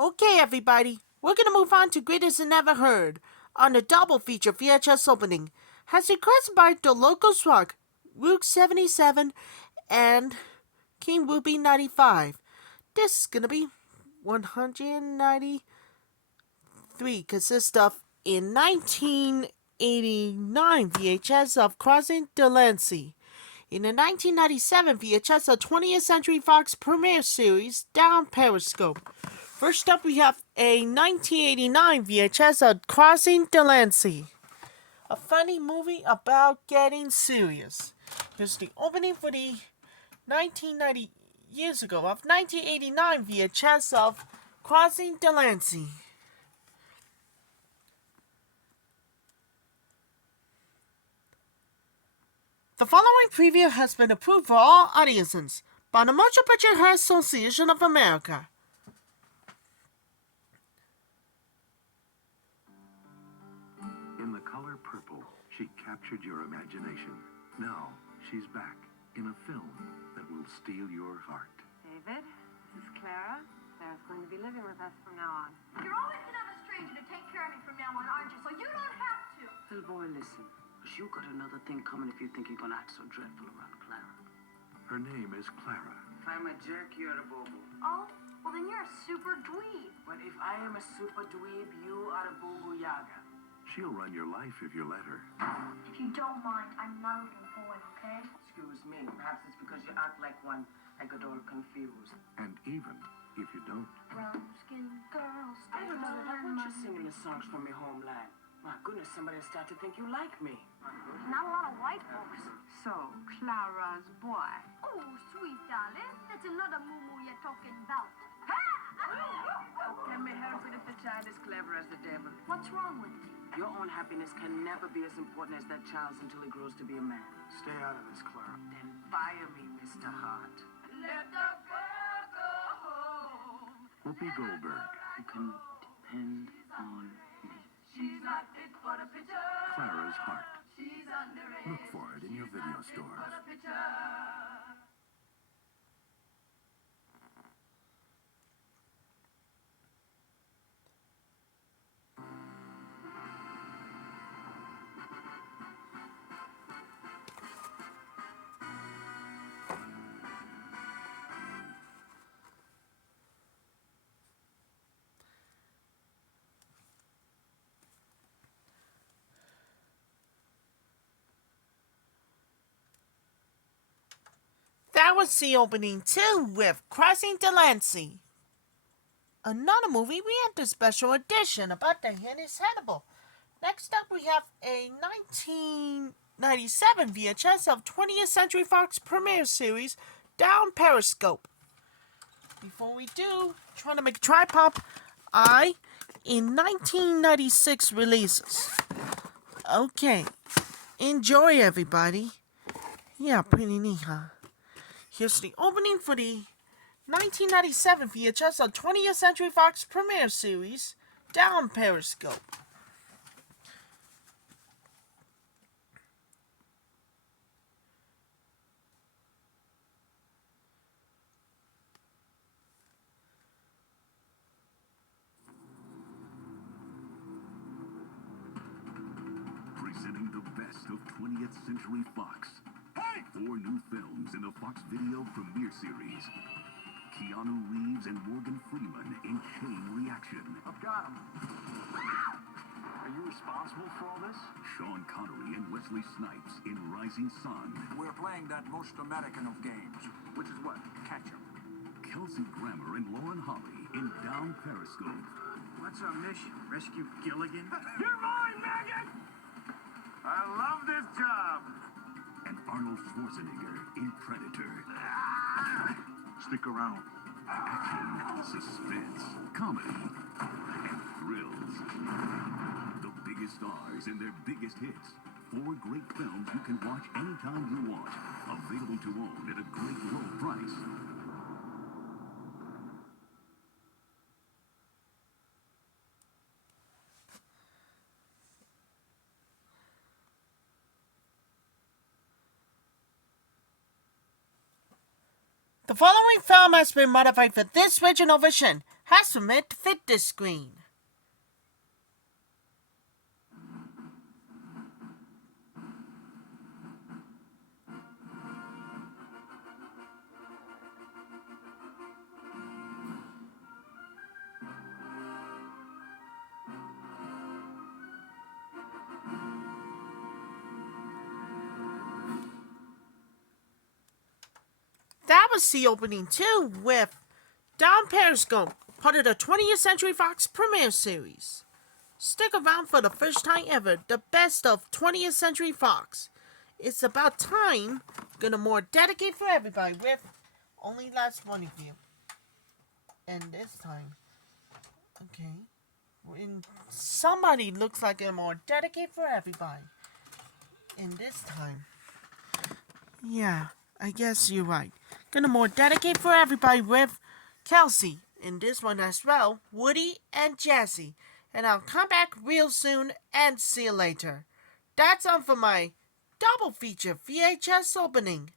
Okay, everybody, we're gonna move on to Greatest and Never Heard on a double feature VHS opening, as requested by TheLogosRock, Rook 77, and King Ruby 95. This is gonna be 193, consists of in 1989 VHS of Crossing Delancey. In the 1997 VHS of 20th Century Fox premiere series, Down Periscope. First up, we have a 1989 VHS of Crossing Delancey, a funny movie about getting serious. Here's the opening for the 1990 years ago of 1989 VHS of Crossing Delancey. The following preview has been approved for all audiences by the Motion Picture Association of America. In the color purple, she captured your imagination. Now, she's back in a film that will steal your heart. David, this is Clara. Clara's going to be living with us from now on. You're always going to have a stranger to take care of me from now on, aren't you? So you don't have to. Little boy, listen. You got another thing coming if you think you're going to act so dreadful around Clara. Her name is Clara. If I'm a jerk, you're a bobo. Oh, well then you're a super dweeb. But if I am a super dweeb, you are a bobo yaga. She'll run your life if you let her. If you don't mind, I'm not looking for one, okay? Excuse me. Perhaps it's because you act like one. I got all confused. And even if you don't. Brown skin girls. I don't know that I want you singing the songs from your homeland. My goodness, somebody start to think you like me. Not a lot of white folks. So, Clara's boy. Oh, sweet darling. That's another moo-moo you're talking about. Let me help it if the child is clever as the devil. What's wrong with you? Your own happiness can never be as important as that child's until he grows to be a man. Stay out of this, Clara. Then fire me, Mr. Hart. Let the girl go home. Whoopi Goldberg. You can depend on me. She's not fit for the picture. Clara's Heart. She's underage. Look for it in your video stores. That was the opening too with Crossing Delancey. Another movie we had a special edition about the Hennis Hannibal. Next up we have a 1997 VHS of 20th Century Fox premiere series, Down Periscope. Before we do, trying to make a tripod, in 1996 releases. Okay, enjoy everybody. Yeah, pretty neat, huh? Here's the opening for the 1997 VHS of 20th Century Fox premiere series, Down Periscope. Presenting the best of 20th Century Fox. 4 new films in the Fox Video premiere series. Keanu Reeves and Morgan Freeman in Chain Reaction. I've got him. Are you responsible for all this? Sean Connery and Wesley Snipes in Rising Sun. We're playing that most American of games, which is what? Catch 'em. Kelsey Grammer and Lauren Holly in Down Periscope. What's our mission? Rescue Gilligan? You're mine, maggot! I love this job. And Arnold Schwarzenegger in Predator. Stick around. Action, suspense, comedy, and thrills. The biggest stars and their biggest hits. 4 great films you can watch anytime you want. Available to own at a great low price. The following film has been modified for this original version, has been made to fit this screen. That was the opening too, with Down Periscope, part of the 20th Century Fox premiere series. Stick around for the first time ever, the best of 20th Century Fox. It's about time, gonna more dedicate for everybody with only last one of you. And this time, okay, when somebody looks like a more dedicate for everybody. And this time, yeah, I guess you're right. Gonna more dedicate for everybody with Kelsey. In this one as well, Woody and Jesse. And I'll come back real soon and see you later. That's all for my double feature VHS opening.